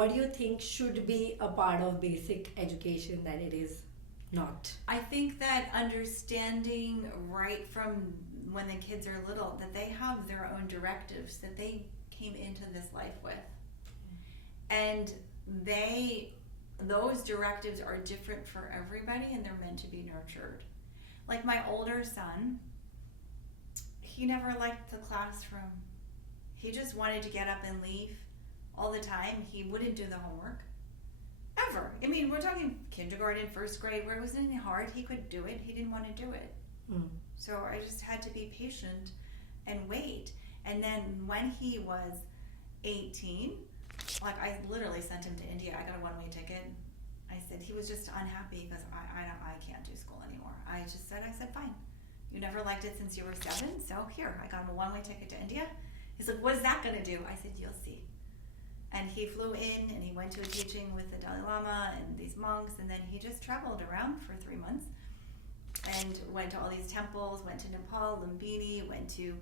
what do you think should be a part of basic education that it is not? I think that understanding right from when the kids are little that they have their own directives that they came into this life with. And those directives are different for everybody, and they're meant to be nurtured. Like my older son, he never liked the classroom. He just wanted to get up and leave all the time. He wouldn't do the homework. Ever. I mean, we're talking kindergarten, first grade, where it wasn't hard. He could do it. He didn't want to do it. So I just had to be patient and wait. And then when he was 18, like I literally sent him to India. I got a one-way ticket. I said, he was just unhappy because I can't do school anymore. I said, fine. You never liked it since you were 7, so here, I got him a one-way ticket to India. He's like, what is that going to do? I said, you'll see. And he flew in and he went to a teaching with the Dalai Lama and these monks, and then he just traveled around for 3 months and went to all these temples, went to Nepal, Lumbini, went to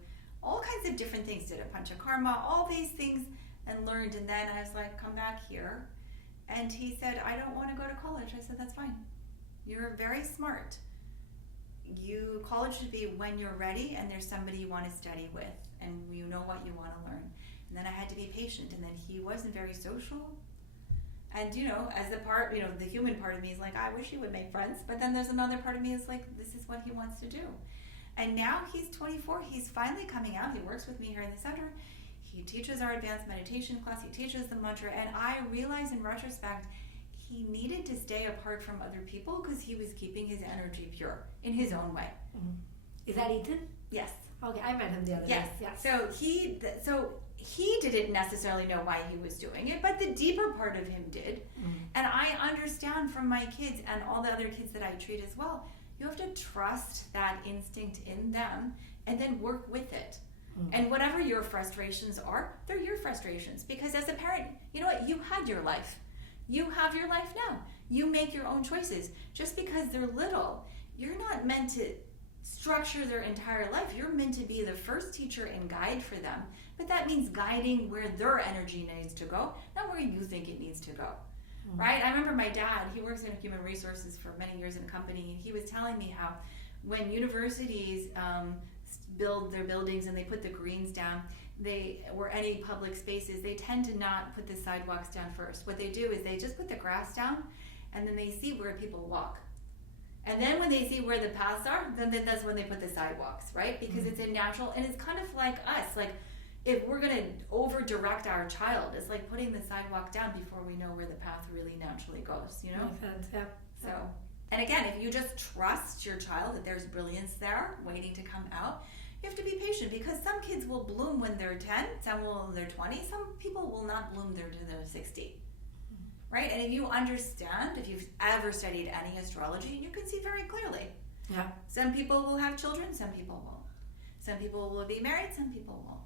all kinds of different things, did a panchakarma, all these things, and learned. And then I was like, come back here. And he said, I don't want to go to college. I said, that's fine. You're very smart. College should be when you're ready and there's somebody you want to study with and you know what you want to learn. And then I had to be patient. And then he wasn't very social. And, as the human part of me is like, I wish he would make friends. But then there's another part of me is like, this is what he wants to do. And now he's 24. He's finally coming out. He works with me here in the center. He teaches our advanced meditation class. He teaches the mantra. And I realized in retrospect, he needed to stay apart from other people because he was keeping his energy pure in his own way. Is that Ethan? Yes. Okay, I met him the other day. Yes. So he didn't necessarily know why he was doing it, but the deeper part of him did. And I understand from my kids and all the other kids that I treat as well, you have to trust that instinct in them and then work with it. And whatever your frustrations are, they're your frustrations. Because as a parent, you know what? You had your life. You have your life now. You make your own choices. Just because they're little, you're not meant to structure their entire life. You're meant to be the first teacher and guide for them. But that means guiding where their energy needs to go, not where you think it needs to go. Right? I remember my dad, he works in human resources for many years in a company, and he was telling me how when universities build their buildings and they put the greens down, or any public spaces, they tend to not put the sidewalks down first. What they do is they just put the grass down, and then they see where people walk. And then when they see where the paths are, then that's when they put the sidewalks, right? Because it's a natural, and it's kind of like us. Like, if we're going to over-direct our child, it's like putting the sidewalk down before we know where the path really naturally goes, Makes sense, yeah. So, and again, if you just trust your child that there's brilliance there waiting to come out, you have to be patient, because some kids will bloom when they're 10, some will when they're 20, some people will not bloom there to they're 60. Right? And if you understand, if you've ever studied any astrology, you can see very clearly. Yeah. Some people will have children, some people won't. Some people will be married, some people won't.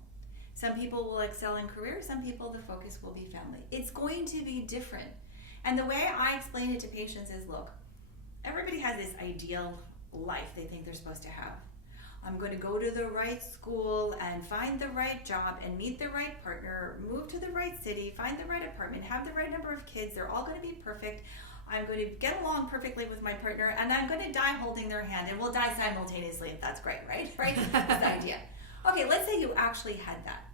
Some people will excel in career, some people the focus will be family. It's going to be different. And the way I explain it to patients is, look, everybody has this ideal life they think they're supposed to have. I'm going to go to the right school and find the right job and meet the right partner, move to the right city, find the right apartment, have the right number of kids. They're all going to be perfect. I'm going to get along perfectly with my partner, and I'm going to die holding their hand, and we'll die simultaneously. That's great, right? Right? That's the idea. Okay, let's say you actually had that.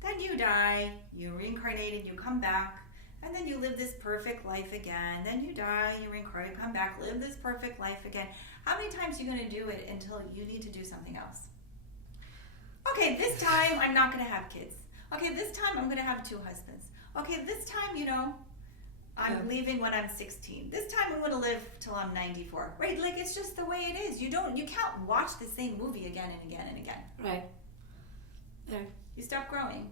Then you die, you reincarnate, and you come back, and then you live this perfect life again. Then you die, you reincarnate, come back, live this perfect life again. How many times are you going to do it until you need to do something else? Okay, this time I'm not going to have kids. Okay, this time I'm going to have 2 husbands. Okay, this time, I'm leaving when I'm 16. This time I'm going to live till I'm 94. Right? Like, it's just the way it is. You can't watch the same movie again and again and again. Right. Yeah. You stop growing.